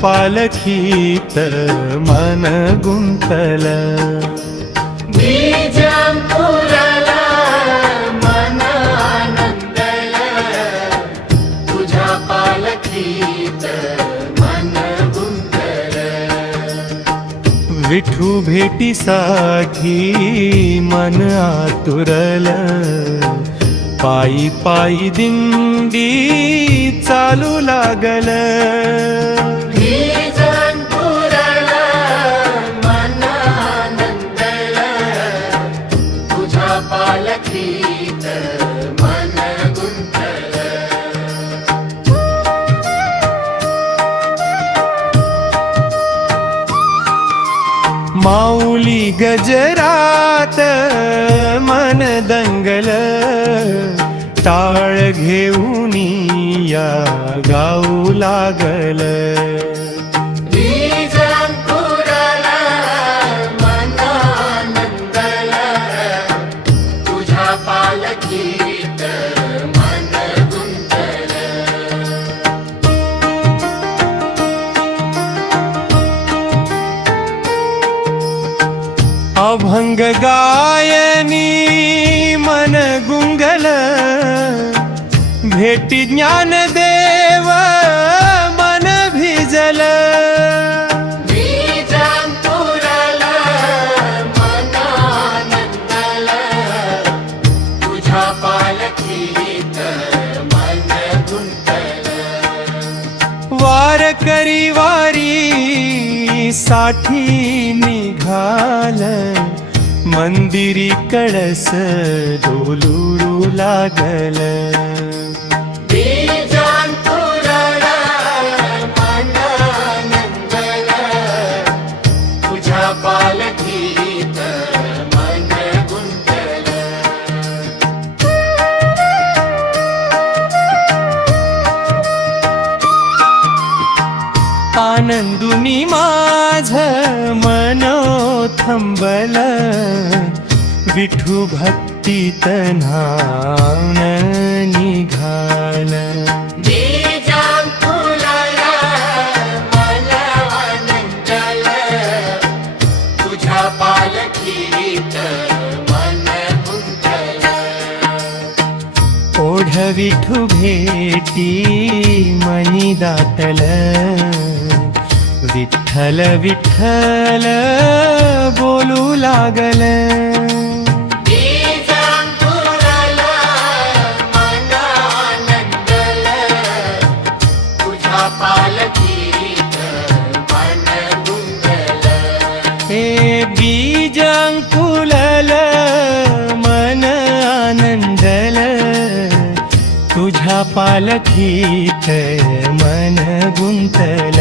पालखीत मन गुंतल। बीज अंकुरला मन आनंदल, तुझ्या पालखीत मन गुंतल। विठू भेटीसाठी मन आतुरल, पायी पायी दिंडी चालू लागल। बीज अंकुरला मन आनंदल, तुझ्या पालखीत मन गुंतल। माऊली गजरात मन दंगल, टाळ घेऊन या गाऊ लागल। बीज अंकुरला मन आनंदल, तुझ्या पालखीत मन गुंतल। अभंग गायनी मन गुंगल, भेटी ज्ञानदेव मन भिजल। बीज अंकुरला मन आनंदल, तुझ्या पालखीत मन गुंतल। वारकरी वारी साठी निघाल, मंदिरी कळस डोलू लागल। बीज अंकुरला मन आनंदल, तुझ्या पालखीत मन गुंतल। आनंदुनी माझ मन थंबल, विठू भक्तीत न्हाण निघाल। बीज अंकुरला मन आनंदल, तुझ्या पालखीत मन गुंतल। ओढ विठू भेटी मनी दाटल, विठ्ठल विठ्ठल बोलू लागल। बीज अंकुरला मन आनंदल, तुझ्या पालखीत मन गुंतल। हे बीज अंकुरल मन आनंदल, तुझ्या पालखीत मन गुंतल।